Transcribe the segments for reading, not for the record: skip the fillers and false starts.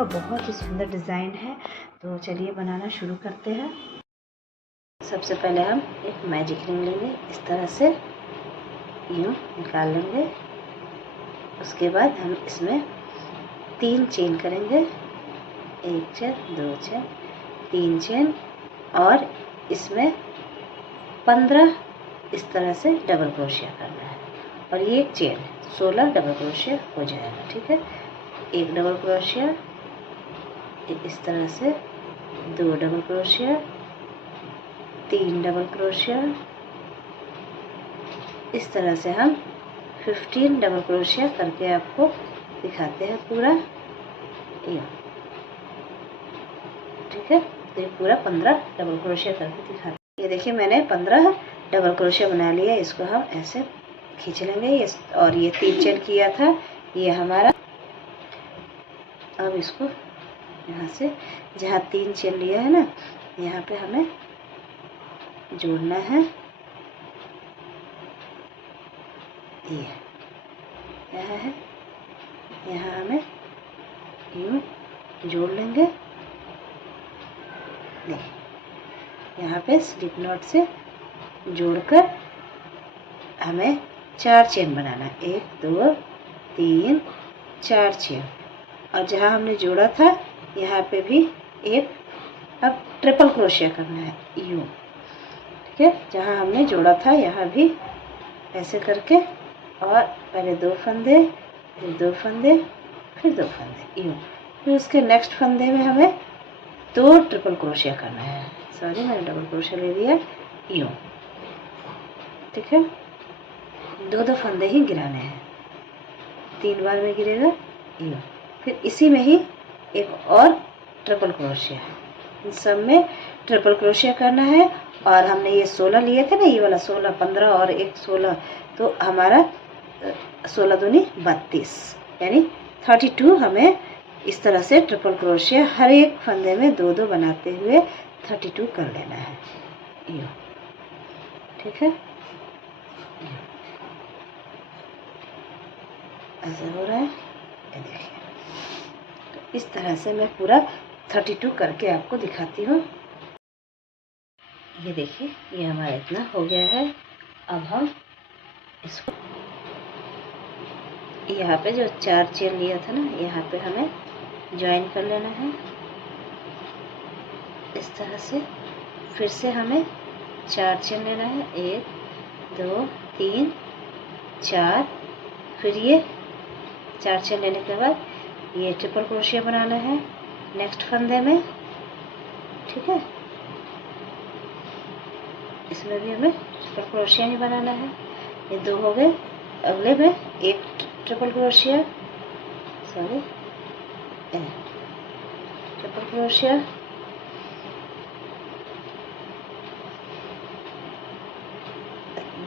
और बहुत ही सुंदर डिज़ाइन है। तो चलिए बनाना शुरू करते हैं। सबसे पहले हम एक मैजिक रिंग लेंगे, इस तरह से यूँ निकाल लेंगे। उसके बाद हम इसमें 3 चेन करेंगे, 1 चेन 2 चेन 3 चेन, और इसमें 15 इस तरह से डबल क्रोशिया करना है। और ये एक चेन 16 डबल क्रोशिया हो जाएगा। ठीक है, एक डबल क्रोशिया, इस तरह से 2 डबल क्रोशिया, 3 डबल क्रोशिया, इस तरह से हम 15 डबल क्रोशिया करके आपको दिखाते हैं पूरा ये। ठीक है, तो ये पूरा 15 डबल क्रोशिया करके दिखाते हैं। ये देखिए मैंने 15 डबल क्रोशिया बना लिया। इसको हम ऐसे खींच लेंगे और ये 3 चेन किया था ये हमारा। अब इसको यहाँ से जहाँ 3 चेन लिया है ना, यहाँ पे हमें जोड़ना है। ये यहाँ है, यहाँ हमें यूँ जोड़ लेंगे। देखिए यहाँ पे स्लिप नॉट से जोड़कर हमें 4 चेन बनाना है, 1 2 3 4 चेन। और जहाँ हमने जोड़ा था यहाँ पे भी एक अब ट्रिपल क्रोशिया करना है यूँ। ठीक है, जहाँ हमने जोड़ा था यहाँ भी ऐसे करके, और पहले 2 फंदे, फिर 2 फंदे, फिर 2 फंदे यूँ। फिर उसके नेक्स्ट फंदे में हमें 2 ट्रिपल क्रोशिया करना है। सॉरी, मैंने डबल क्रोशिया ले लिया यूँ। ठीक है, 2 फंदे ही गिराने हैं, 3 बार में गिरेगा यूँ। फिर इसी में ही एक और ट्रिपल क्रोशिया है, इन सब में ट्रिपल क्रोशिया करना है। और हमने ये 16 लिए थे ना, ये वाला 16, 15 और एक 16, तो हमारा 16 दूनी 32 यानी 32 हमें इस तरह से ट्रिपल क्रोशिया हर एक फंदे में 2 बनाते हुए 32 कर लेना है यूँ। ठीक है, ऐसा हो रहा है, ये देखिए। तो इस तरह से मैं पूरा 32 करके आपको दिखाती हूँ। ये देखिए, ये हमारा इतना हो गया है। अब हम इसको यहाँ पे जो 4 चेन लिया था ना, यहाँ पे हमें ज्वाइन कर लेना है इस तरह से। फिर से हमें 4 चेन लेना है, 1 2 3 4। फिर ये 4 चेन लेने के बाद ये ट्रिपल क्रोशिया बनाना है नेक्स्ट फंदे में। ठीक है, इसमें भी हमें ट्रिपल क्रोशिया ही बनाना है। ये 2 हो गए। अगले में एक triple crochet, sorry triple crochet,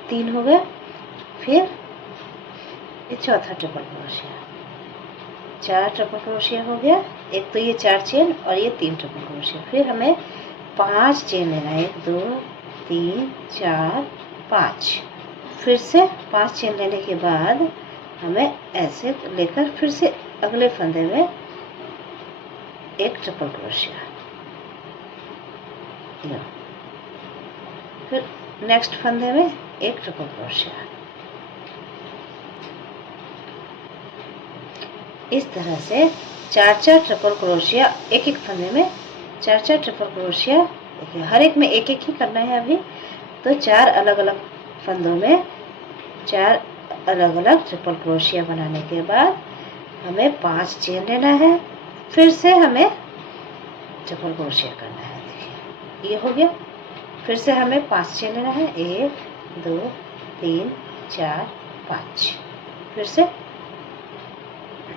तीन हो गए। फिर ये चौथा ट्रिपल क्रोशिया, 4 ट्रिपल क्रोशिया हो गया। एक तो ये 4 चेन और ये 3 ट्रिपल क्रोशिया। फिर हमें 5 चेन लेना है, 1 2 3 4 5। फिर से 5 चेन लेने के बाद हमें ऐसे लेकर फिर से अगले फंदे में एक ट्रिपल क्रोशिया, फिर नेक्स्ट फंदे में एक ट्रिपल क्रोशिया। इस तरह से 4 ट्रिपल क्रोशिया एक एक फंदे में, 4 ट्रिपल क्रोशिया। देखिए हर एक में एक एक ही करना है अभी। तो 4 अलग अलग फंदों में 4 अलग अलग ट्रिपल क्रोशिया बनाने के बाद हमें 5 चेन लेना है। फिर से हमें ट्रिपल क्रोशिया करना है। देखिए ये हो गया। फिर से हमें 5 चेन लेना है, 1 2 3 4 5। फिर से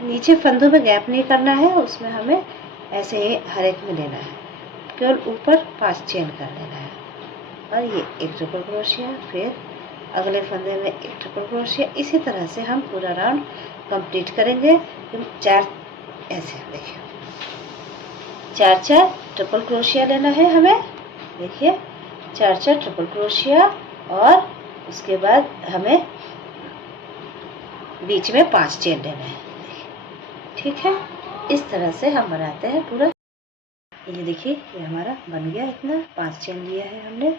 नीचे फंदों में गैप नहीं करना है, उसमें हमें ऐसे ही हर एक में लेना है, केवल ऊपर 5 चेन कर लेना है। और ये एक ट्रिपल क्रोशिया, फिर अगले फंदे में एक ट्रिपल क्रोशिया। इसी तरह से हम पूरा राउंड कंप्लीट करेंगे। 4 ऐसे देखिए 4 ट्रिपल क्रोशिया लेना है हमें। देखिए 4 ट्रिपल क्रोशिया, और उसके बाद हमें बीच में 5 चेन लेना है। ठीक है, इस तरह से हम बनाते हैं पूरा। ये देखिए ये हमारा बन गया, इतना 5 चेन लिया है हमने।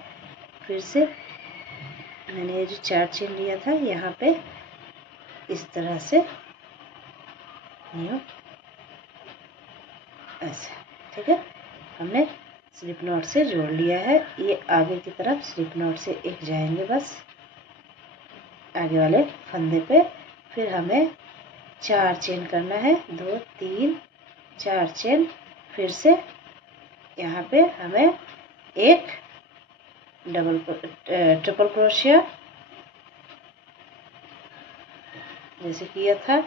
फिर से मैंने ये जो 4 चेन लिया था यहाँ पे इस तरह से ऐसे, ठीक है, हमने स्लिप नॉट से जोड़ लिया है। ये आगे की तरफ स्लिप नॉट से एक जाएंगे बस आगे वाले फंदे पे। फिर हमें 4 चेन करना है, 2 3 4 चेन। फिर से यहाँ पे हमें एक ट्रिपल क्रोशिया जैसे किया था,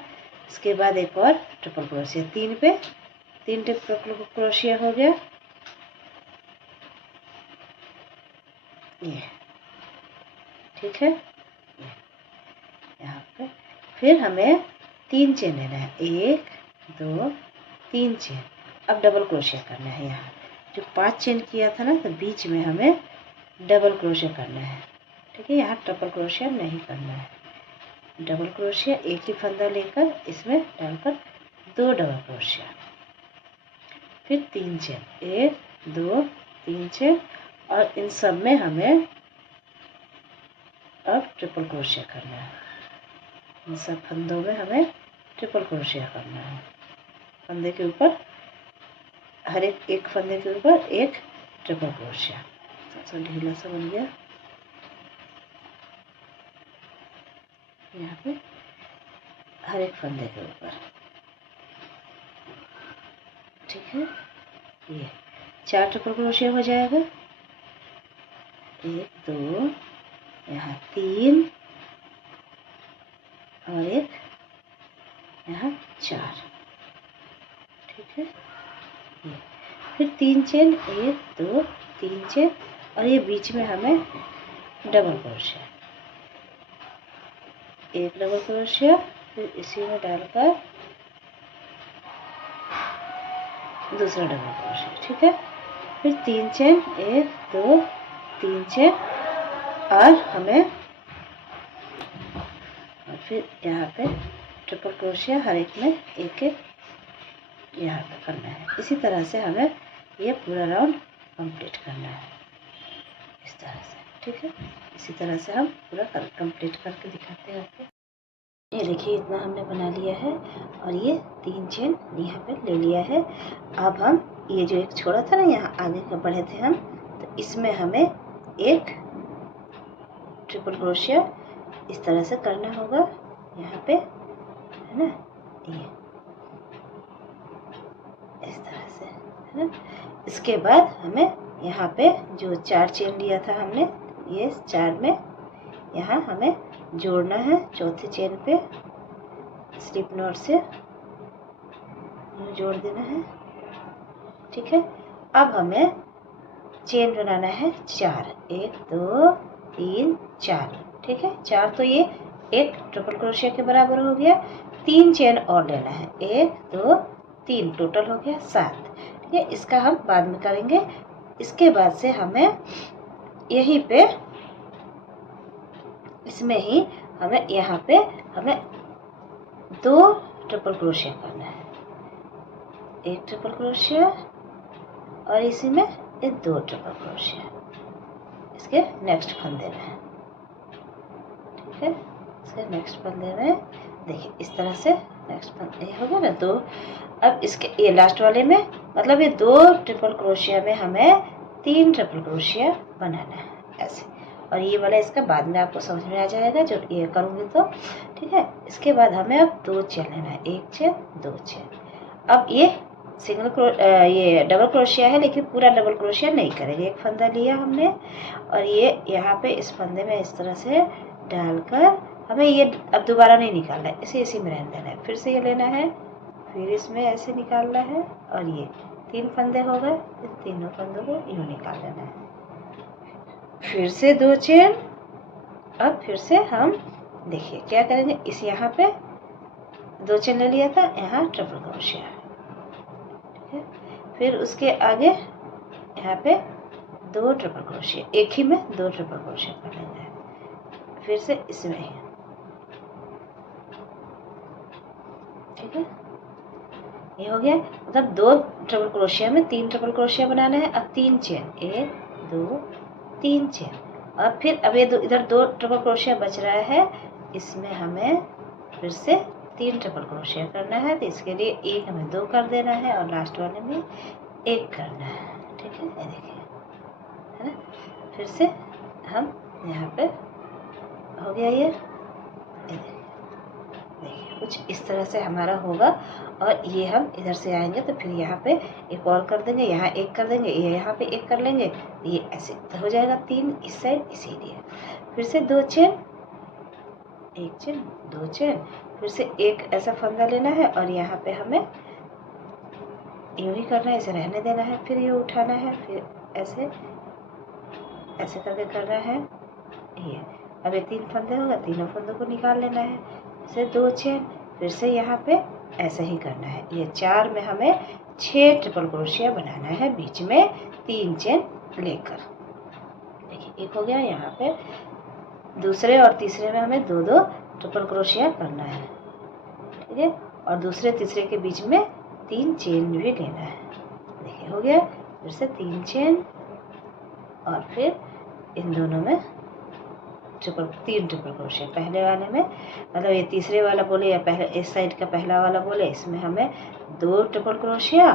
इसके बाद एक और ट्रिपल क्रोशिया, 3 पे 3 ट्रिपल क्रोशिया हो गया ये, ठीक है। यहाँ पे फिर हमें 3 चेन लेना है, 1 2 3 चेन। अब डबल क्रोशिया करना है। यहाँ जो 5 चेन किया था ना, तो बीच में हमें डबल क्रोशिया करना है, ठीक है। यहाँ ट्रिपल क्रोशिया नहीं करना है, डबल क्रोशिया एक ही फंदा लेकर इसमें डालकर 2 डबल क्रोशिया, फिर 3 चेन, 1 2 3 चेन। और इन सब में हमें अब ट्रिपल क्रोशिया करना है। इन सब फंदों में हमें ट्रिपल क्रोशिया करना है। फंदे के ऊपर हर एक फंदे के ऊपर एक ट्रिपल क्रोशिया। सबसे ढीला सा बन गया यहाँ पे हर एक फंदे के ऊपर, ठीक है। ये 4 ट्रिपल क्रोशिया हो जाएगा, 1 2 यहाँ 3 और एक यहाँ 4, ठीक है। ये फिर 3 चेन, 1 2 3 चेन। और ये बीच में हमें डबल क्रोशिया, एक डबल क्रोशिया, फिर इसी में डालकर दूसरा डबल क्रोशिया, ठीक है। फिर 3 चेन, 1 2 3 चेन। और हमें और फिर यहाँ पे ट्रिपल क्रोशिया हर एक में एक एक यहाँ पे करना है। इसी तरह से हमें ये पूरा राउंड कंप्लीट करना है, इस तरह से, ठीक है। इसी तरह से हम पूरा कंप्लीट करके दिखाते हैं आपको। ये देखिए इतना हमने बना लिया है और ये 3 चेन यहाँ पे ले लिया है। अब हम ये जो एक छोड़ा था ना, यहाँ आगे का बढ़े थे हम, तो इसमें हमें एक ट्रिपल क्रोशिया इस तरह से करना होगा यहाँ पे, है ना, ये इस तरह से, है ना। इसके बाद हमें यहाँ पे जो 4 चेन लिया था हमने, ये 4 में यहाँ हमें जोड़ना है। चौथे चेन पे स्लिप नॉट से जोड़ देना है, ठीक है। अब हमें चेन बनाना है 4, 1 2 3 4, ठीक है। 4 तो ये एक ट्रिपल क्रोशिया के बराबर हो गया। 3 चेन और लेना है, 1 2 3, टोटल हो गया 7, ठीक है। इसका हम बाद में करेंगे। इसके बाद से हमें यहीं पे इसमें ही हमें यहाँ पे हमें 2 ट्रिपल क्रोशिया करना है, एक ट्रिपल क्रोशिया और इसी में ये 2 ट्रिपल क्रोशिया इसके नेक्स्ट फंदे में, ठीक है। इसके नेक्स्ट फंदे में देखिए इस तरह से नेक्स्ट फंदे हो गया ना 2। अब इसके ये लास्ट वाले में मतलब ये 2 ट्रिपल क्रोशिया में हमें 3 ट्रिपल क्रोशिया बनाना है ऐसे। और ये वाला इसका बाद में आपको समझ में आ जाएगा जब ये करूँगी तो, ठीक है। इसके बाद हमें अब 2 चेन लेना है, 1 चेन 2 चेन। अब ये ये डबल क्रोशिया है, लेकिन पूरा डबल क्रोशिया नहीं करेंगे। एक फंदा लिया हमने और ये यहाँ पे इस फंदे में इस तरह से डालकर हमें ये अब दोबारा नहीं निकालना है, इसे इसी में रहने देना है। फिर से ये लेना है, फिर इसमें ऐसे निकालना है और ये 3 फंदे हो गए, इस तीनों फंदों को यूँ निकाल लेना है। फिर से 2 चेन। अब फिर से हम देखिए क्या करेंगे, इस यहाँ पे 2 चेन ले लिया था, यहाँ ट्रिपल क्रोशिया, ठीक है। फिर उसके आगे यहाँ पे 2 ट्रिपल क्रोशिया, एक ही में 2 ट्रिपल क्रोशिया कर लेंगे। फिर से इसमें ही, ठीक है। ये हो गया, मतलब 2 ट्रिपल क्रोशिया में 3 ट्रिपल क्रोशिया बनाना है। अब 3 चेन, 1 2 3 चेन, और फिर अब ये इधर 2 ट्रिपल क्रोशिया बच रहा है, इसमें हमें फिर से 3 ट्रिपल क्रोशिया करना है। तो इसके लिए एक हमें 2 कर देना है और लास्ट वाले में 1 करना है। ठीक है, ये देखिए, है ना। फिर से हम यहाँ पे हो गया ये देखिए कुछ इस तरह से हमारा होगा। और ये हम इधर से आएंगे तो फिर यहाँ पे एक और कर देंगे, यहाँ 1 कर देंगे, ये यहाँ पे 1 कर लेंगे, ये ऐसे हो जाएगा 3 इस साइड, इसीलिए फिर से 2 चेन, 1 चेन 2 चेन, फिर से एक ऐसा फंदा लेना है और यहाँ पे हमें यूँ ही करना है, इसे रहने देना है, फिर ये उठाना है, फिर ऐसे ऐसे करके करना है ये। अब ये 3 फंदे होगा, तीनों फंदों को निकाल लेना है, फिर 2 चेन, फिर से यहाँ पे ऐसे ही करना है। ये 4 में हमें 6 ट्रिपल क्रोशिया बनाना है, बीच में 3 चेन लेकर। देखिए एक हो गया, यहाँ पे दूसरे और तीसरे में हमें 2-2 ट्रिपल क्रोशिया करना है। ठीक है, और दूसरे तीसरे के बीच में 3 चेन भी लेना है। देखिए हो गया, फिर से 3 चेन और फिर इन दोनों में 3 ट्रिपल क्रोशिया। पहले वाले में, मतलब ये तीसरे वाला बोले या पहले इस साइड का पहला वाला बोले, इसमें हमें 2 ट्रिपल क्रोशिया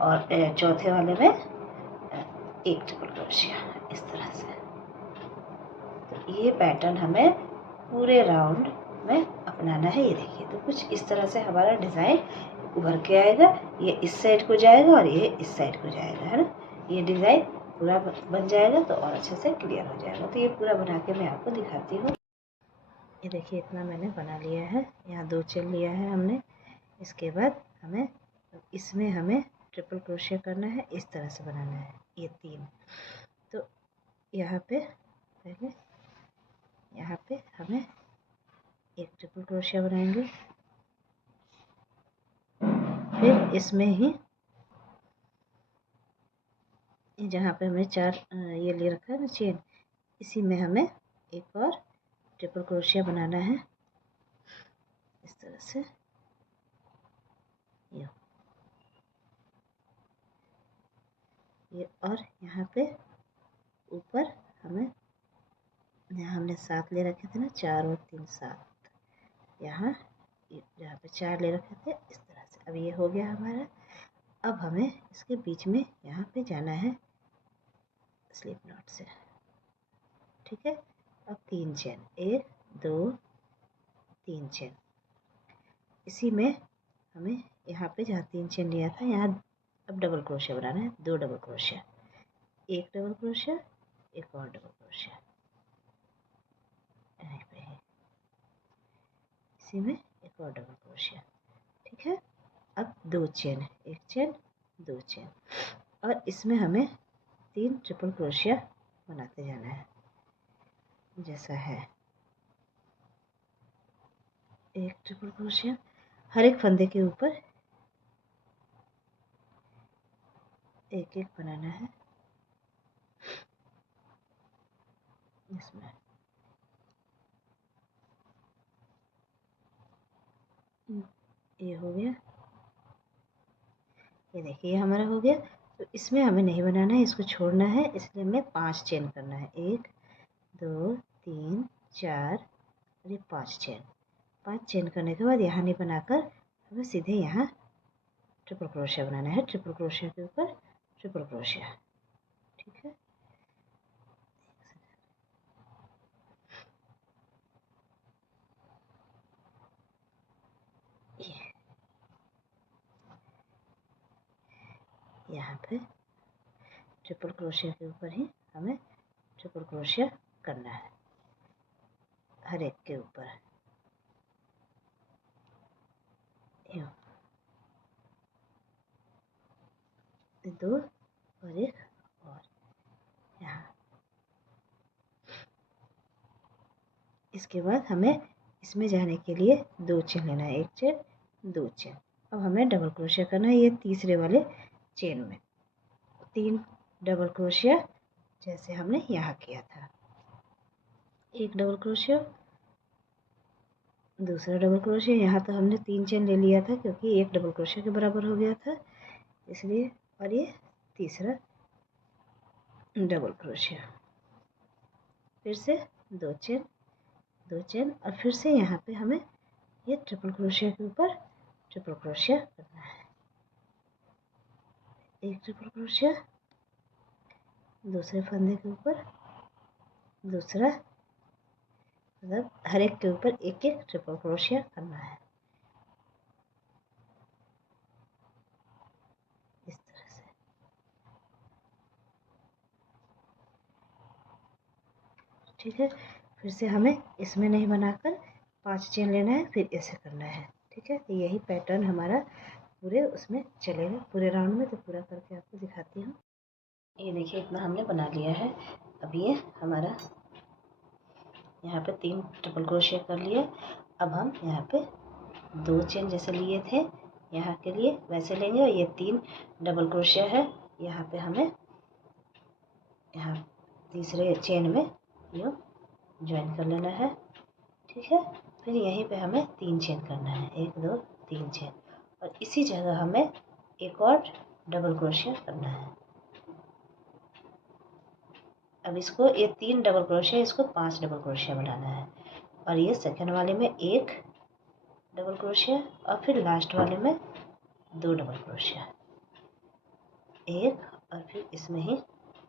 और चौथे वाले में 1 ट्रिपल क्रोशिया, इस तरह से। तो ये पैटर्न हमें पूरे राउंड में अपनाना है। ये देखिए, तो कुछ इस तरह से हमारा डिज़ाइन उभर के आएगा। ये इस साइड को जाएगा और ये इस साइड को जाएगा, है ना। ये डिज़ाइन पूरा बन जाएगा तो और अच्छे से क्लियर हो जाएगा। तो ये पूरा बना के मैं आपको दिखाती हूँ। ये देखिए, इतना मैंने बना लिया है। यहाँ 2 चेन लिया है हमने। इसके बाद हमें इसमें हमें ट्रिपल क्रोशिया करना है, इस तरह से बनाना है ये 3। तो यहाँ पे पहले यहाँ पे हमें 1 ट्रिपल क्रोशिया बनाएंगे, फिर इसमें ही जहाँ पे हमने 4 ये ले रखा है ना चेन, इसी में हमें एक और ट्रिपल क्रोशिया बनाना है, इस तरह से। ये और यहाँ पे ऊपर हमें, यहाँ हमने 7 ले रखे थे ना, 4 और 3 7, यहाँ पे 4 ले रखे थे, इस तरह से। अब ये हो गया हमारा। अब हमें इसके बीच में यहाँ पे जाना है स्लिप नॉट से। ठीक है, अब 3 चेन, 1 2 3 चेन। इसी में हमें यहाँ पे जहाँ 3 चेन लिया था, यहाँ अब डबल क्रोशिया बनाना है, 2 डबल क्रोशिया, 1 डबल क्रोशिया, एक और डबल क्रोशिया, यहीं पे है, इसी में एक और डबल क्रोशिया। ठीक है, अब 2 चेन, 1 चेन 2 चेन, और इसमें हमें 3 ट्रिपल क्रोशिया बनाते जाना है, जैसा है। 1 ट्रिपल क्रोशिया हर एक फंदे के ऊपर एक एक बनाना है। इसमें ये हो गया, ये देखिए ये हमारा हो गया। तो इसमें हमें नहीं बनाना है, इसको छोड़ना है, इसलिए हमें 5 चेन करना है, 1 2 3 4 और ये 5 चेन। 5 चेन करने के बाद यहाँ नहीं बनाकर हमें सीधे यहाँ ट्रिपल क्रोशिया बनाना है, ट्रिपल क्रोशिया के ऊपर ट्रिपल क्रोशिया। ठीक है, यहाँ पे ट्रिपल क्रोशिया के ऊपर ही हमें ट्रिपल क्रोशिया करना है, हर एक के ऊपर। 2 और 1 और यहाँ। इसके बाद हमें इसमें जाने के लिए 2 चेन लेना है, 1 चेन 2 चेन। अब हमें डबल क्रोशिया करना है, ये तीसरे वाले चेन में 3 डबल क्रोशिया, जैसे हमने यहाँ किया था। 1 डबल क्रोशिया, दूसरा डबल क्रोशिया। यहाँ तो हमने 3 चेन ले लिया था क्योंकि एक डबल क्रोशिया के बराबर हो गया था इसलिए। और ये तीसरा डबल क्रोशिया, फिर से 2 चेन 2 चेन, और फिर से यहाँ पे हमें ये ट्रिपल क्रोशिया के ऊपर ट्रिपल क्रोशिया करना है। एक ट्रिपल क्रोशिया, दूसरे फंदे के ऊपर दूसरा, मतलब हर एक के ऊपर एक एक ट्रिपल क्रोशिया करना है इस तरह से। ठीक है, फिर से हमें इसमें नहीं बनाकर 5 चेन लेना है, फिर ऐसे करना है। ठीक है, तो यही पैटर्न हमारा पूरे उसमें चलेगा, पूरे राउंड में। तो पूरा करके आपको दिखाती हूँ। ये देखिए, इतना हमने बना लिया है। अब ये हमारा यहाँ पे 3 ट्रिपल क्रोशिया कर लिए। अब हम यहाँ पे 2 चेन जैसे लिए थे यहाँ के लिए वैसे लेंगे, और ये 3 डबल क्रोशिया है। यहाँ पे हमें यहाँ तीसरे चेन में यूँ ज्वाइन कर लेना है। ठीक है, फिर यहीं पे हमें 3 चेन करना है, 1 2 3 चेन, और इसी जगह हमें एक और डबल क्रोशिया करना है। अब इसको, ये 3 डबल क्रोशिया, इसको 5 डबल क्रोशिया बनाना है। और ये सेकंड वाले में 1 डबल क्रोशिया, और फिर लास्ट वाले में 2 डबल क्रोशिया, 1, और फिर इसमें ही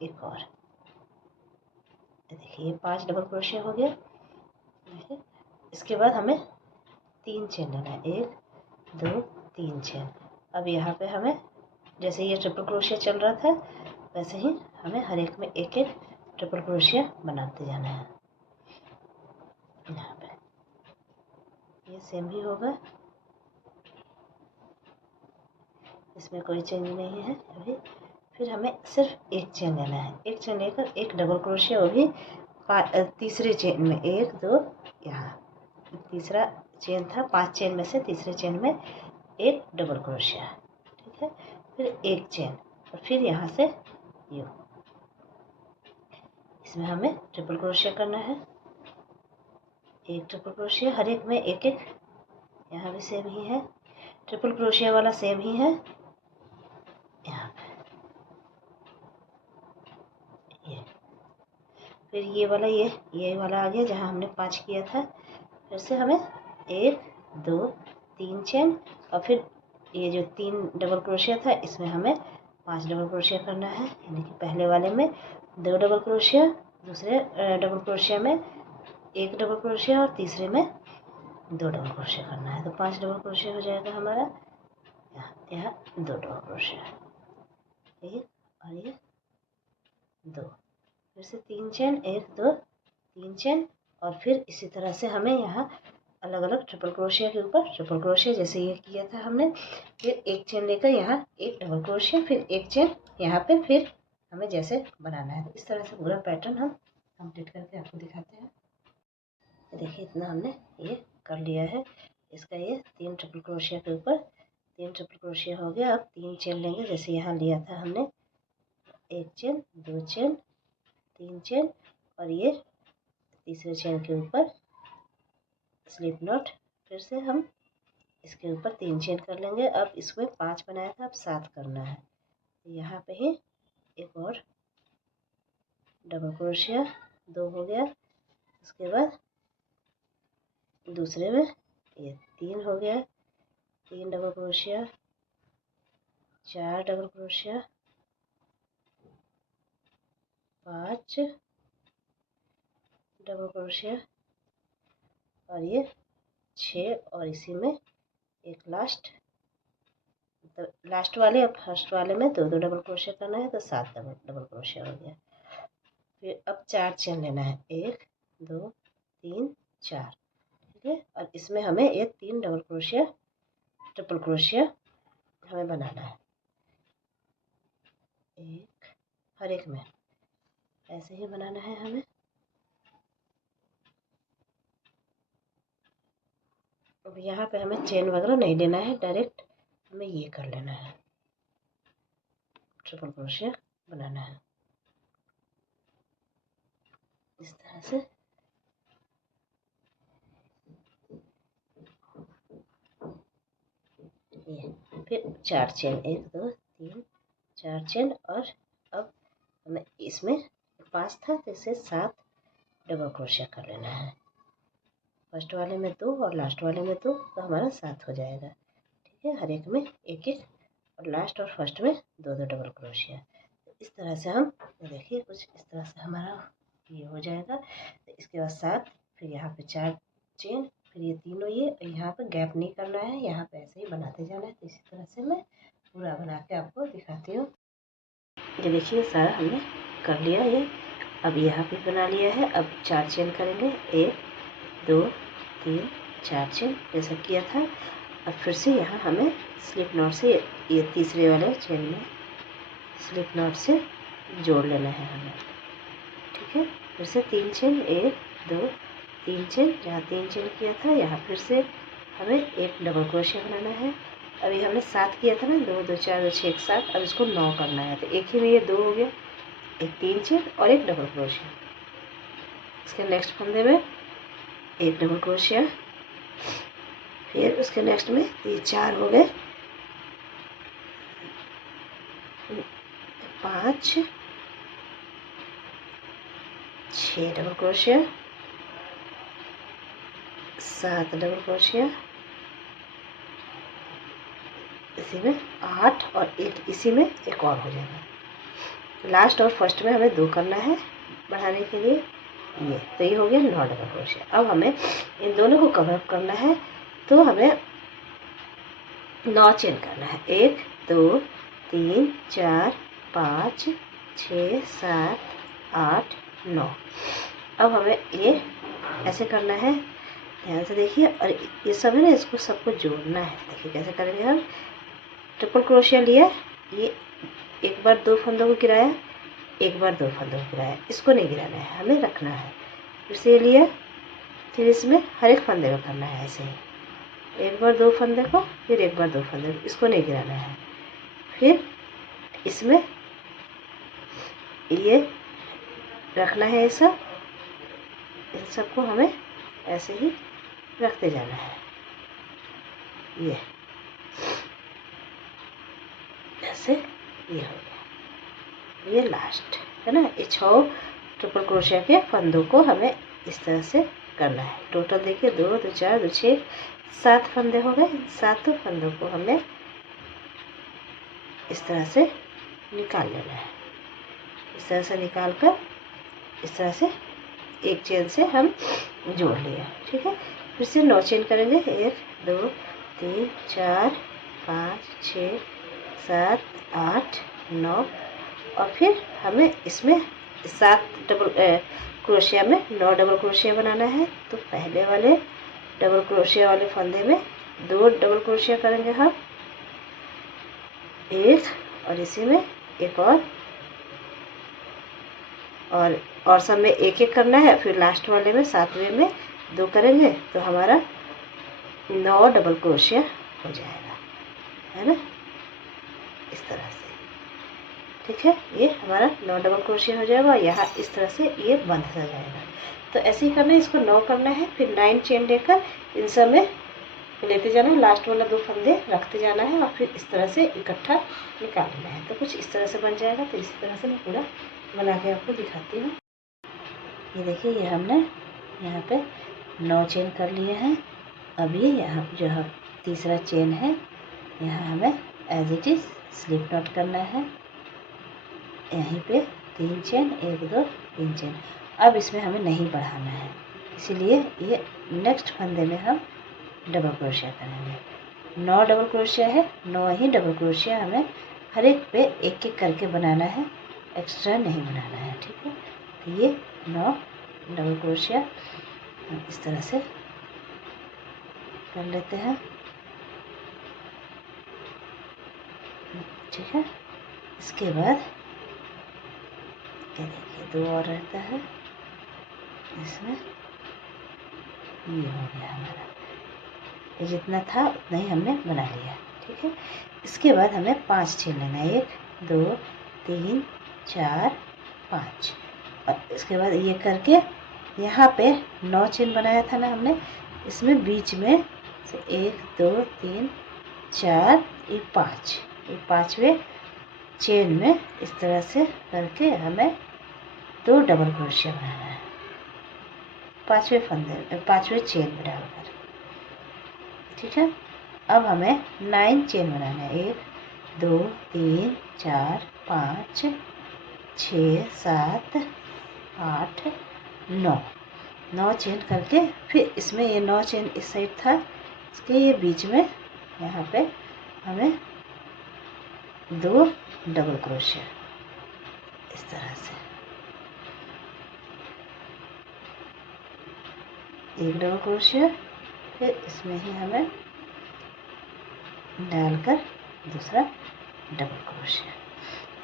एक और। देखिए, ये 5 डबल क्रोशिया हो गया। इसके बाद हमें 3 चेन लेना है, 1 2 3 चेन। अब यहाँ पे हमें, जैसे ये ट्रिपल क्रोशिया चल रहा था वैसे ही हमें हर एक में एक एक ट्रिपल क्रोशिया बनाते जाना है। यहाँ पे ये सेम ही होगा, इसमें कोई चेंज नहीं है अभी। फिर हमें सिर्फ एक चेन लेना है, एक चेन लेकर एक डबल क्रोशिया, वो भी तीसरे चेन में 1 2, यहाँ तीसरा चेन था, 5 चेन में से तीसरे चेन में एक डबल क्रोशिया। ठीक है, फिर एक चेन, और फिर यहाँ से यूँ इसमें हमें ट्रिपल क्रोशिया करना है। एक ट्रिपल क्रोशिया, हर एक में एक एक। यहाँ भी सेम ही है, ट्रिपल क्रोशिया वाला सेम ही है। यहाँ पे ये, फिर ये वाला, ये वाला आ गया जहाँ हमने 5 किया था। फिर से हमें 1 2 3 चेन, और फिर ये जो 3 डबल क्रोशिया था इसमें हमें 5 डबल क्रोशिया करना है। यानी कि पहले वाले में 2 डबल क्रोशिया, दूसरे डबल क्रोशिया में 1 डबल क्रोशिया, और तीसरे में 2 डबल क्रोशिया करना है। तो 5 डबल क्रोशिया हो जाएगा हमारा। यहाँ 2 डबल क्रोशिया, 1 और ये 2, फिर से 3 चेन, 1 2 3 चेन, और फिर इसी तरह से हमें यहाँ अलग अलग ट्रिपल क्रोशिया के ऊपर ट्रिपल क्रोशिया, जैसे ये किया था हमने। फिर एक चेन लेकर यहाँ एक डबल क्रोशिया, फिर एक चेन यहाँ पे, फिर हमें जैसे बनाना है। तो इस तरह से पूरा पैटर्न हम कंप्लीट करके आपको दिखाते हैं। देखिए, इतना हमने ये कर लिया है। इसका ये 3 ट्रिपल क्रोशिया के ऊपर 3 ट्रिपल क्रोशिया हो गया। अब 3 चेन लेंगे, जैसे यहाँ लिया था हमने, 1 चेन 2 चेन 3 चेन, और ये तीसरे चेन के ऊपर स्लिप नॉट। फिर से हम इसके ऊपर 3 चेन कर लेंगे। अब इसमें 5 बनाया था, अब 7 करना है। यहाँ पे ही एक और डबल क्रोशिया, 2 हो गया। उसके बाद दूसरे में ये 3 हो गया, 3 double crochet, 4 double crochet, 5 double crochet, और ये 6, और इसी में एक लास्ट, तो लास्ट वाले और फर्स्ट वाले में 2 2 डबल क्रोशिया करना है, तो 7 डबल क्रोशिया हो गया। फिर अब 4 चेन लेना है, 1 2 3 4। ठीक है, और इसमें हमें ये 3 डबल क्रोशिया ट्रिपल क्रोशिया हमें बनाना है, एक हर एक में ऐसे ही बनाना है हमें। अब यहाँ पे हमें चेन वगैरह नहीं लेना है, डायरेक्ट हमें ये कर लेना है, ट्रिपल क्रोशिया बनाना है इस तरह से। ये फिर 4 चेन, 1 2 3 4 चेन। और अब हमें इसमें 5 था तो इसे 7 डबल क्रोशिया कर लेना है। फर्स्ट वाले में 2 और लास्ट वाले में 2, तो हमारा 7 हो जाएगा। ठीक है, हर एक में एक एक, और लास्ट और फर्स्ट में 2 डबल क्रोशिया। इस तरह से हम देखिए कुछ इस तरह से हमारा ये हो जाएगा। तो इसके बाद 7, फिर यहाँ पे 4 चेन, फिर ये तीनों, ये यहाँ पे गैप नहीं करना है, यहाँ पे ऐसे ही बनाते जाना है। तो इसी तरह से मैं पूरा बना के आपको दिखाती हूँ। ये देखिए सारा हमने कर लिया ये। अब यहाँ पे बना लिया है। अब 4 चेन करेंगे, 1 2 3 4 चेन जैसा किया था। अब फिर से यहाँ हमें स्लिप नॉट से ये तीसरे वाले चेन में स्लिप नॉट से जोड़ लेना है हमें। ठीक है, फिर से 3 चेन, 1 2 3 चेन, जहाँ 3 चेन किया था यहाँ फिर से हमें एक डबल क्रोशिया बनाना है। अब ये हमने 7 किया था ना, 2 2 4 2 6 7, अब इसको 9 करना है। तो एक ही में ये 2 हो गया, एक 3 चेन और एक डबल क्रोशिया। इसके नेक्स्ट फंदे में एक डबल क्रोशिया, फिर उसके नेक्स्ट में ये 4 हो गए, 5 6 डबल क्रोशिया, 7 डबल क्रोशिया, इसी में 8 और एक इसी में एक और हो जाएगा। लास्ट और फर्स्ट में हमें 2 करना है बढ़ाने के लिए। ये तो ये हो गया 9 डबल क्रोशिया। अब हमें इन दोनों को कवर अप करना है, तो हमें 9 चेन करना है। 1 2 3 4 5 6 7 8 9। अब हमें ये ऐसे करना है, ध्यान से देखिए। और ये सब है ना, इसको सबको जोड़ना है। देखिए कैसे करेंगे हम। ट्रिपल क्रोशिया लिया, ये एक बार 2 फंदों को गिराया, एक बार 2 फंदों को गिराया, इसको नहीं गिराना है, हमें रखना है। फिर से लिया, फिर इसमें हर एक फंदे को करना है ऐसे ही, एक बार 2 फंदे को, फिर एक बार 2 फंदे को, इसको नहीं गिराना है। फिर इसमें ये रखना है, ऐसा इन सबको हमें ऐसे ही रखते जाना है। ये ऐसे ये हो गया, ये लास्ट है ना। ये 6 ट्रिपल क्रोशिया के फंदों को हमें इस तरह से करना है। टोटल देखिए 2 2 4 2 6 7 फंदे हो गए। 7 फंदों को हमें इस तरह से निकाल लेना है। इस तरह से निकाल कर इस तरह से एक चेन से हम जोड़ लिया। ठीक है, फिर से 9 चेन करेंगे, 1 2 3 4 5 6 7 8 9। और फिर हमें इसमें 7 डबल क्रोशिया में 9 डबल क्रोशिया बनाना है। तो पहले वाले डबल क्रोशिया वाले फंदे में 2 डबल क्रोशिया करेंगे हम, एक, और इसी में एक और सब में एक एक करना है। फिर लास्ट वाले में 7वें में 2 करेंगे, तो हमारा 9 डबल क्रोशिया हो जाएगा, है ना, इस तरह से। ठीक है, ये हमारा 9 डबल क्रोशिया हो जाएगा। यहाँ इस तरह से ये बंद हो जाएगा। तो ऐसे ही करना है, इसको 9 करना है। फिर 9 चेन लेकर इन सब में लेते जाना है, लास्ट वाला 2 फंदे रखते जाना है, और फिर इस तरह से इकट्ठा निकाल लेना है। तो कुछ इस तरह से बन जाएगा। तो इसी तरह से मैं पूरा बना के आपको दिखाती हूँ। ये देखिए, ये हमने यहाँ पे 9 चेन कर लिए हैं। अब ये यहाँ जो है तीसरा चेन है, यहाँ हमें as it is slip not करना है। यहीं पे 3 चेन, 1 2 3 चेन। अब इसमें हमें नहीं बढ़ाना है, इसीलिए ये नेक्स्ट फंदे में हम डबल क्रोशिया करेंगे। 9 डबल क्रोशिया है, 9 ही डबल क्रोशिया हमें हर एक पे एक एक करके बनाना है, एक्स्ट्रा नहीं बनाना है। ठीक है, तो ये 9 डबल क्रोशिया हम इस तरह से कर लेते हैं। ठीक है, इसके बाद ये देखिए 2 और रहता है, इसमें ये हो गया हमारा। ये जितना था उतना ही हमने बना लिया। ठीक है, इसके बाद हमें 5 चेन लेना है, 1 2 3 4 5। और इसके बाद ये करके यहाँ पे 9 चेन बनाया था ना हमने, इसमें बीच में से 1 2 3 4, ये 5, ये 5वें चेन में इस तरह से करके हमें 2 डबल क्रोशिया बनाना है 5वें चेन में डालकर। ठीक है, अब हमें 9 चेन बनाना है। 1, 2, 3, 4, 5, 6, 7, 8, 9 चेन करके फिर इसमें ये 9 चेन इस साइड था, इसके ये बीच में यहाँ पे हमें 2 डबल क्रोशिया इस तरह से, 1 डबल क्रोशिया, फिर इसमें ही हमें डालकर दूसरा डबल क्रोशिया,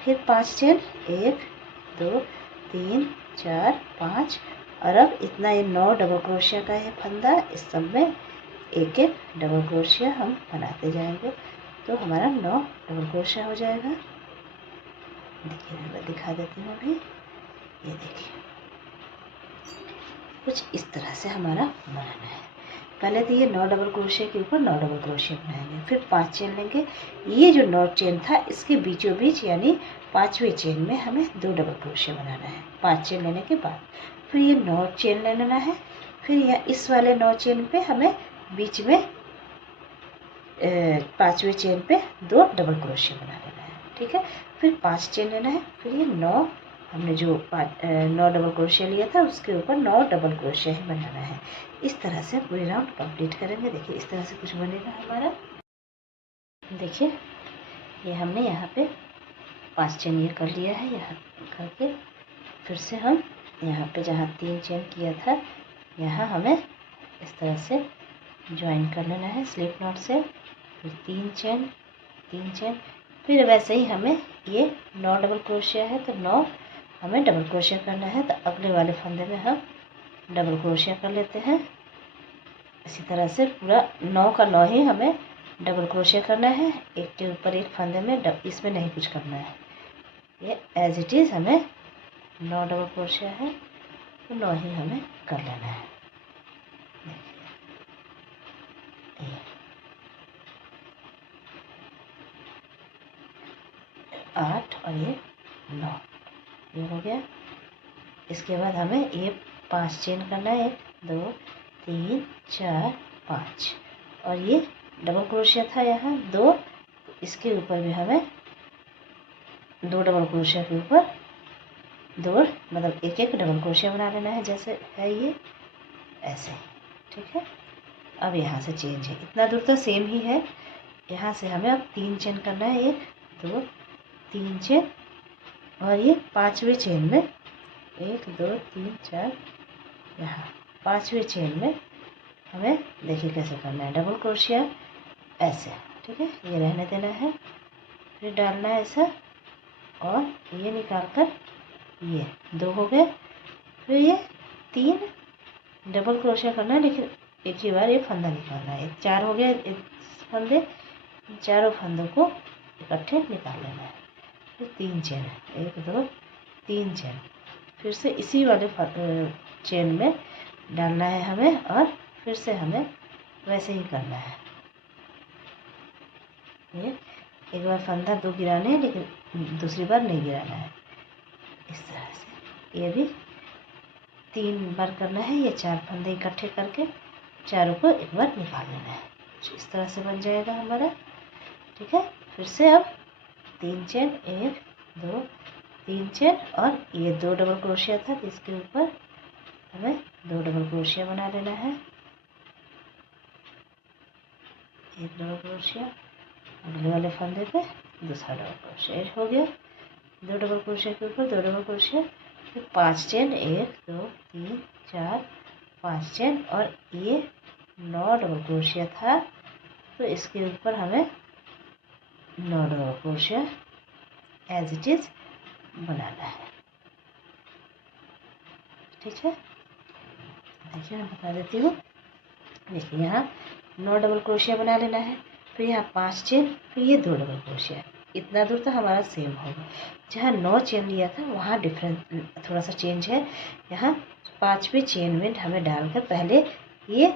फिर 5 चेन, 1, 2, 3, 4, 5, और अब इतना ये 9 डबल क्रोशिया का है फंदा, इस सब में एक एक डबल क्रोशिया हम बनाते जाएंगे तो हमारा 9 डबल क्रोशिया हो जाएगा। देखिए मैं दिखा देती हूँ अभी, ये देखिए कुछ इस तरह से हमारा बनाना है। पहले तो ये 9 डबल क्रोशिया के ऊपर 9 डबल क्रोशिया बनाएंगे, फिर 5 चेन लेंगे, ये जो 9 चेन था इसके बीचों बीच यानी 5वें चेन में हमें 2 डबल क्रोशिया बनाना है 5 चेन लेने के बाद। फिर ये 9 चेन लेना है, फिर यहाँ इस वाले 9 चेन पे हमें बीच में 5वें चेन पे 2 डबल क्रोशिया बना लेना है। ठीक है, फिर 5 चेन लेना है, फिर ये 9 हमने जो 9 डबल क्रोशिया लिया था उसके ऊपर 9 डबल क्रोशिया ही बनाना है। इस तरह से पूरे राउंड कंप्लीट करेंगे। देखिए इस तरह से कुछ बनेगा हमारा। देखिए ये हमने यहाँ पे 5 चेन ये कर लिया है, यहाँ करके फिर से हम यहाँ पे जहाँ 3 चेन किया था यहाँ हमें इस तरह से ज्वाइन कर लेना है स्लिप नॉट से, फिर 3 चेन, फिर वैसे ही हमें ये 9 डबल क्रोशिया है तो 9 हमें डबल क्रोशिया करना है, तो अगले वाले फंदे में हम डबल क्रोशिया कर लेते हैं। इसी तरह से पूरा 9 का 9 ही हमें डबल क्रोशिया करना है, एक के ऊपर एक फंदे में, इसमें नहीं कुछ करना है। ये एज इट इज़ हमें 9 डबल क्रोशिया है तो 9 ही हमें कर लेना है। 8 और ये 9, ये हो गया। इसके बाद हमें ये 5 चेन करना है, 1, 2, 3, 4, 5, और ये डबल क्रोशिया था यहाँ 2, इसके ऊपर भी हमें 2 डबल क्रोशिया के ऊपर 2 मतलब एक एक डबल क्रोशिया बना लेना है, जैसे है ये ऐसे। ठीक है, अब यहाँ से चेंज है, इतना दूर तो सेम ही है, यहाँ से हमें अब 3 चेन करना है, 1, 2, 3 चेन, और ये 5वें चेन में 1, 2, 3, 4, यहाँ 5वें चेन में हमें देखिए कैसे करना है, डबल क्रोशिया ऐसे। ठीक है, ये रहने देना है, फिर डालना है ऐसा, और ये निकाल कर ये 2 हो गए, फिर ये 3 डबल क्रोशिया करना है, लेकिन एक ही बार ये फंदा निकालना है। 4 हो गया फंदे, चारों फंदों को इकट्ठे निकाल लेना है। फिर 3 चेन, 1, 2, 3 चेन, फिर से इसी वाले चेन में डालना है हमें, और फिर से हमें वैसे ही करना है। ये एक बार फंदा 2 गिराने हैं, लेकिन दूसरी बार नहीं गिराना है। इस तरह से ये भी 3 बार करना है, ये 4 फंदे इकट्ठे करके चारों को एक बार निकाल लेना है। इस तरह से बन जाएगा हमारा। ठीक है, फिर से अब 3 चेन, 1, 2, 3 चेन, और ये 2 डबल क्रोशिया था तो इसके ऊपर हमें 2 डबल क्रोशिया बना लेना है, 1 डबल क्रोशिया, अगले वाले फंदे पे दूसरा डबल क्रोशिया, हो गया 2 डबल क्रोशिया के ऊपर 2 डबल क्रोशिया, फिर 5 चेन, 1, 2, 3, 4, 5 चेन, और ये 9 डबल क्रोशिया था तो इसके ऊपर हमें 9 double crochet as it is बनाना है। ठीक है, देखिए मैं बता देती हूँ। देखिए यहाँ 9 डबल क्रोशिया बना लेना है, फिर यहाँ 5 चेन, फिर ये 2 डबल क्रोशिया, इतना दूर तो हमारा सेम होगा। जहाँ 9 चेन लिया था वहाँ डिफरेंस थोड़ा सा चेंज है। यहाँ 5वें चेन में हमें डालकर पहले ये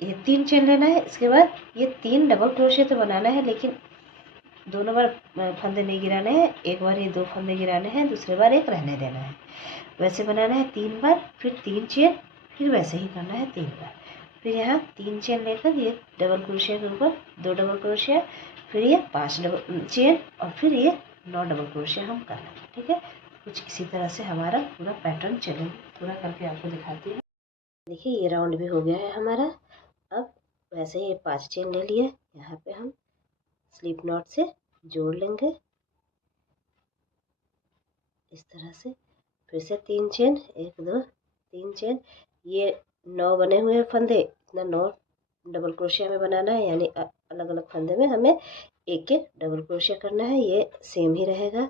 ये 3 चेन लेना है। इसके बाद ये 3 डबल क्रोशिया तो बनाना है, लेकिन दोनों बार फंदे नहीं गिराने हैं। एक बार ये 2 फंदे गिराने हैं, दूसरे बार एक रहने देना है। वैसे बनाना है 3 बार, फिर 3 चेन, फिर वैसे ही करना है 3 बार। फिर यहाँ 3 चेन लेकर ये डबल क्रोशिया के ऊपर 2 डबल क्रोशिया, फिर ये 5 डबल चेन और फिर ये 9 डबल क्रोशिया हम कर लेंगे। ठीक है, कुछ इसी तरह से हमारा पूरा पैटर्न चलेगा। पूरा करके आपको दिखाती हूँ। देखिए ये राउंड भी हो गया है हमारा। अब वैसे ही 5 चेन ले लिए, यहाँ पे हम स्लिप नॉट से जोड़ लेंगे इस तरह से। फिर से 3 चेन, 1 2 3 चेन। ये 9 बने हुए हैं फंदे, इतना 9 डबल क्रोशिया में बनाना है, यानी अलग अलग फंदे में हमें एक एक डबल क्रोशिया करना है। ये सेम ही रहेगा,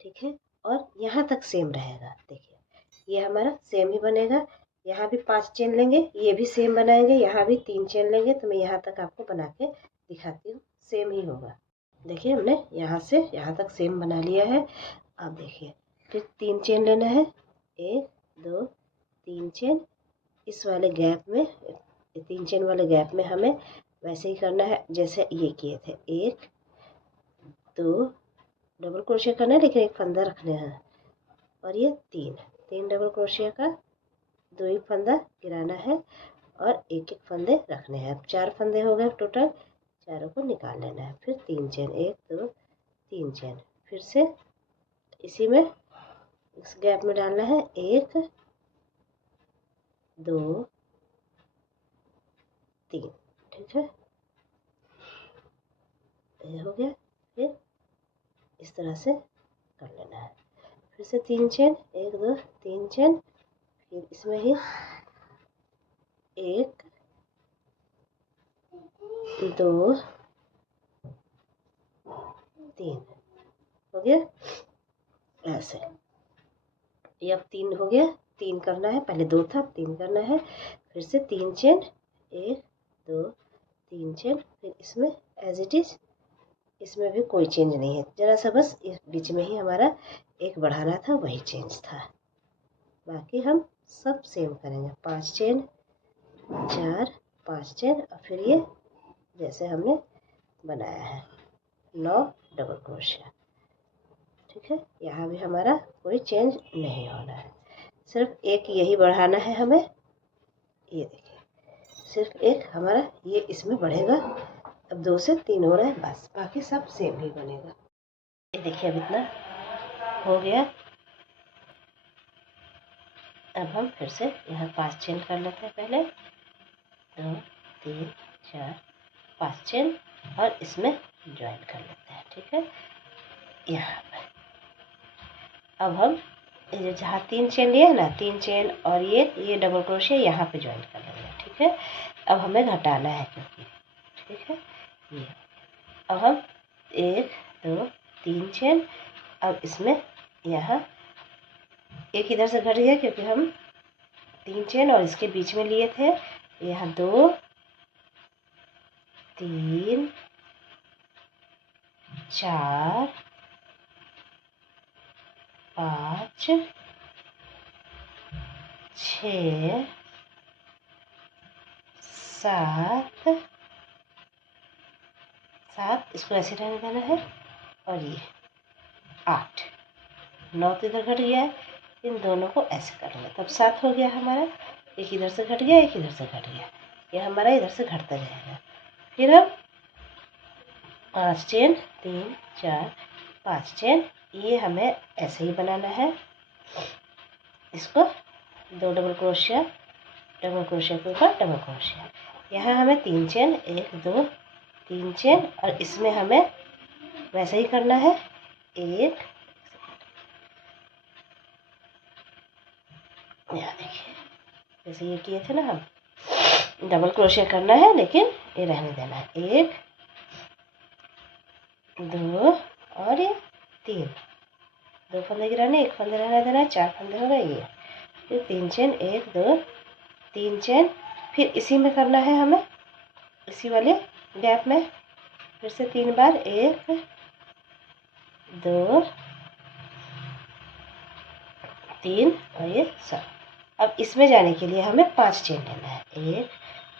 ठीक है, और यहाँ तक सेम रहेगा। देखिए ये हमारा सेम ही बनेगा। यहाँ भी 5 चेन लेंगे, ये भी सेम बनाएंगे। यहाँ भी 3 चेन लेंगे, तो मैं यहाँ तक आपको बना के दिखाती हूँ, सेम ही होगा। देखिए हमने यहाँ से यहाँ तक सेम बना लिया है। अब देखिए फिर 3 चेन लेना है, 1 2 3 चेन। इस वाले गैप में, 3 चेन वाले गैप में हमें वैसे ही करना है जैसे ये किए थे। 1 2 डबल क्रोशिया करना है, लेकिन एक फंदा रखना है। और ये 3 डबल क्रोशिया का 2 ही फंदा गिराना है और एक एक फंदे रखने हैं। अब 4 फंदे हो गए टोटल, चारों को निकाल लेना है। फिर 3 चेन, 1 2 3 चेन। फिर से इसी में इस गैप में डालना है 1 2 3। ठीक है, ये हो गया। फिर इस तरह से कर लेना है। फिर से 3 चेन, 1 2 3 चेन। फिर इसमें ही 1 2 3 हो गया ऐसे। ये अब 3 हो गया, 3 करना है, पहले 2 था, 3 करना है। फिर से 3 चेन, 1 2 3 चेन। फिर इसमें एज इट इज, इसमें भी कोई चेंज नहीं है, जरा सा बस इस बीच में ही हमारा एक बढ़ाना था, वही चेंज था। बाकी हम सब सेम करेंगे। 5 चेन, 4 5 चेन, और फिर ये जैसे हमने बनाया है 9 डबल क्रोशिया। ठीक है, यहाँ भी हमारा कोई चेंज नहीं होना है, सिर्फ एक यही बढ़ाना है हमें। ये देखिए, सिर्फ एक हमारा ये इसमें बढ़ेगा। अब 2 से 3 हो रहा है बस, बाकी सब सेम ही बनेगा। ये देखिए अब इतना हो गया। अब हम फिर से यहाँ 5 चेन कर लेते हैं। पहले 2 3 4 5 चेन और इसमें ज्वाइन कर लेते हैं। ठीक है, यहाँ पर अब हम ये जहाँ 3 चेन लिए है ना, 3 चेन और ये डबल क्रोशिया यहाँ पे ज्वाइन कर लेंगे। ठीक है, अब हमें घटाना है क्योंकि, ठीक है, ये अब हम 1 2 3 चेन। अब इसमें यहाँ एक इधर से घट गया क्योंकि हम 3 चेन और इसके बीच में लिए थे। यहाँ 2 3 4 5 6 7 7, इसको ऐसे रहने देना है। और ये 8 9 तो इधर घट गया है, इन दोनों को ऐसे करेंगे तब 7 हो गया हमारा। एक इधर से घट गया, एक इधर से घट गया, ये हमारा इधर से घटता जाएगा। फिर हम 5 चेन, 3 4 5 चेन, ये हमें ऐसे ही बनाना है। इसको 2 डबल क्रोशिया, डबल क्रोशिया के ऊपर डबल क्रोशिया। यहाँ हमें 3 चेन, 1 2 3 चेन, और इसमें हमें वैसे ही करना है। एक, यहाँ देखिए जैसे ये किए थे ना हम, डबल क्रोशिया करना है लेकिन ये रहने देना है। 1 2 और ये 3, 2 फंदे गिराने, एक फंदे रहने देना है, 4 फंदे हो गए। ये फिर 3 चेन, 1 2 3 चेन। फिर इसी में करना है हमें, इसी वाले गैप में फिर से 3 बार, 1 2 3 और ये सब। अब इसमें जाने के लिए हमें 5 चेन लेना है। 1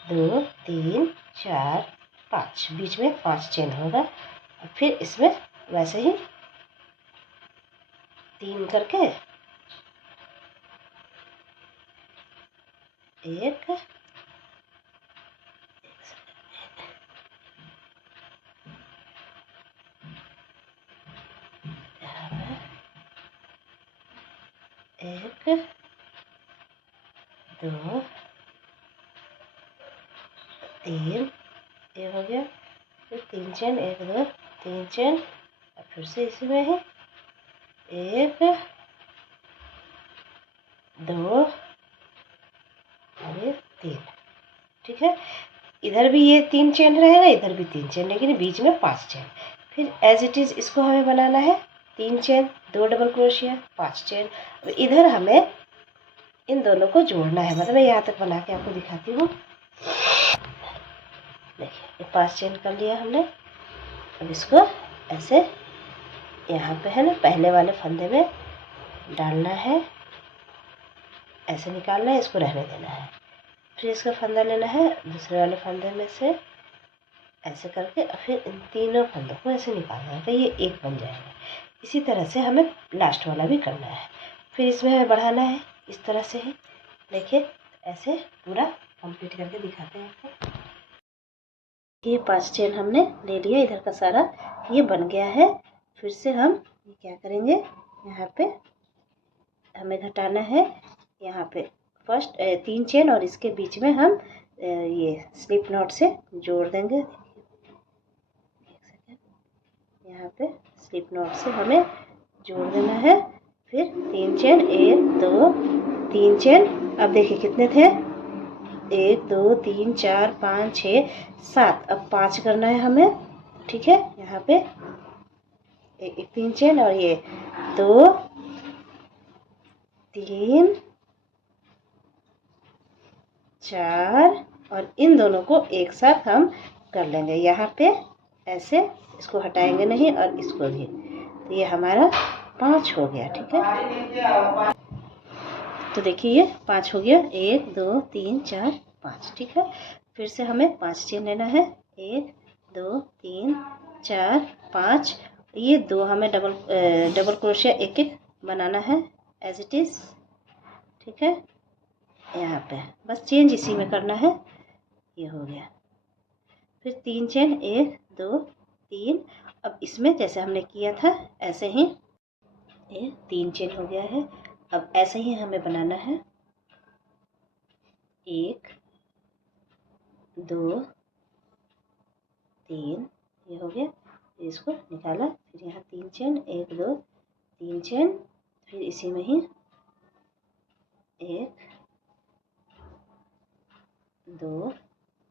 2 3 4 5, बीच में 5 चेन होगा। और फिर इसमें वैसे ही 3 करके एक एक 2 3, ये हो गया। फिर 3 चेन, 1 2 3 चेन, और फिर से इसमें है 1 2 और ये 3। ठीक है, इधर भी ये 3 चेन रहेगा, इधर भी 3 चेन, लेकिन बीच में 5 चेन। फिर एज इट इज़ इसको हमें बनाना है 3 चेन, 2 डबल क्रोशिया, 5 चेन। इधर हमें इन दोनों को जोड़ना है, मतलब मैं यहाँ तक बना के आपको दिखाती हूँ। देखिए, ये 5 चेन कर लिया हमने। अब इसको ऐसे यहाँ पे है ना, पहले वाले फंदे में डालना है, ऐसे निकालना है, इसको रहने देना है। फिर इसका फंदा लेना है दूसरे वाले फंदे में से, ऐसे करके, और फिर इन तीनों फंदों को ऐसे निकालना है, तो ये एक बन जाएगा। इसी तरह से हमें लास्ट वाला भी करना है। फिर इसमें हमें बढ़ाना है इस तरह से ही। देखिए, ऐसे पूरा कंप्लीट करके दिखाते हैं आपको। ये 5 चेन हमने ले लिया इधर का सारा, ये बन गया है। फिर से हम ये क्या करेंगे, यहाँ पे हमें घटाना है, यहाँ पे फर्स्ट 3 चेन, और इसके बीच में हम ये स्लिप नॉट से जोड़ देंगे। यहाँ पे स्लिप नॉट से हमें जोड़ देना है। फिर 3 चेन, 1 2 3 चेन। अब देखिए कितने थे, 1 2 3 4 5 6 7, अब 5 करना है हमें। ठीक है, यहाँ पे एक 3 चेन, और ये 2 3 4, और इन दोनों को एक साथ हम कर लेंगे यहाँ पे ऐसे, इसको हटाएंगे नहीं, और इसको भी। तो ये हमारा 5 हो गया। ठीक है, तो देखिए ये 5 हो गया, 1 2 3 4 5। ठीक है, फिर से हमें 5 चेन लेना है, 1 2 3 4 5। ये 2 हमें डबल क्रोशिया एक एक बनाना है एज इट इज़। ठीक है, यहाँ पे बस चेंज इसी में करना है। ये हो गया। फिर 3 चेन, 1 2 3। अब इसमें जैसे हमने किया था ऐसे ही, ये 3 चेन हो गया है। अब ऐसे ही हमें बनाना है, 1 2 3, ये हो गया। फिर इसको निकाला, फिर यहाँ 3 चेन, 1 2 3 चेन, फिर इसी में ही 1 2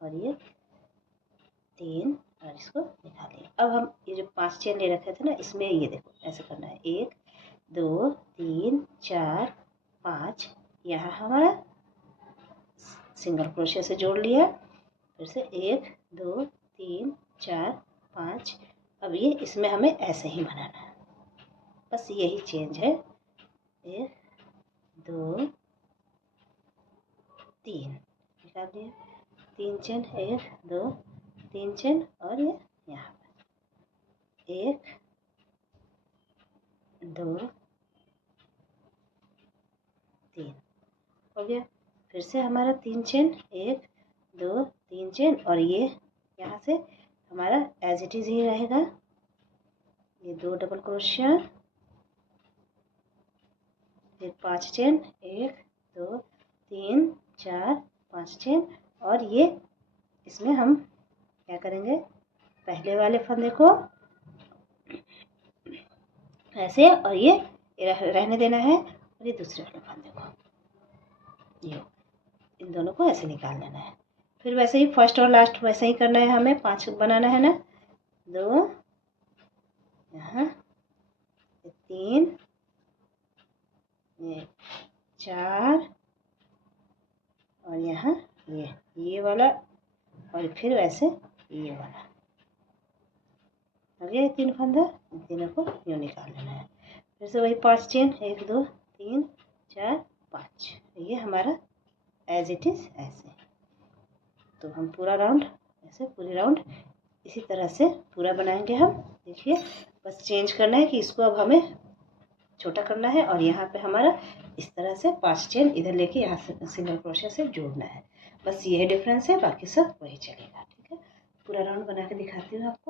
और ये 3, और इसको निकालिए। अब हम ये जो 5 चेन ले रखे थे ना, इसमें ये देखो ऐसे करना है, 1 2 3 4 5। यहाँ हमारा सिंगल क्रोशिया से जोड़ लिया। फिर से 1 2 3 4 5। अब ये इसमें हमें ऐसे ही बनाना है, बस यही चेंज है। 1 2 3 निकाल दिया, 3 चेन, 1 2 3 चेन, और ये यहाँ पर 1 2 3 हो गया। फिर से हमारा 3 चेन, 1 2 3 चेन, और ये यहाँ से हमारा एज इट इज़ ही रहेगा। ये 2 डबल क्रोशिया, फिर 5 चेन, 1 2 3 4 5 चेन, और ये इसमें हम क्या करेंगे, पहले वाले फंदे को ऐसे, और ये रहने देना है, और ये दूसरे वाले फंदे को, ये इन दोनों को ऐसे निकाल लेना है। फिर वैसे ही फर्स्ट और लास्ट वैसे ही करना है, हमें 5 बनाना है ना, 2 यहाँ, 3 ये 4, और यहाँ ये वाला, और फिर वैसे ये वाला हो गया। 3 फंदा, इन तीनों को यूँ निकाल लेना है। फिर से वही 5 चेन, 1 2 3 4 5। ये हमारा एज इट इज़ ऐसे। तो हम पूरा राउंड ऐसे पूरे राउंड इसी तरह से पूरा बनाएंगे हम। देखिए बस चेंज करना है कि इसको अब हमें छोटा करना है और यहाँ पे हमारा इस तरह से 5 चेन इधर लेके यहाँ से सिंगल क्रोशिया से जोड़ना है। बस ये डिफरेंस है, बाकी सब वही चलेगा। ठीक है, पूरा राउंड बना के दिखाती हूँ आपको।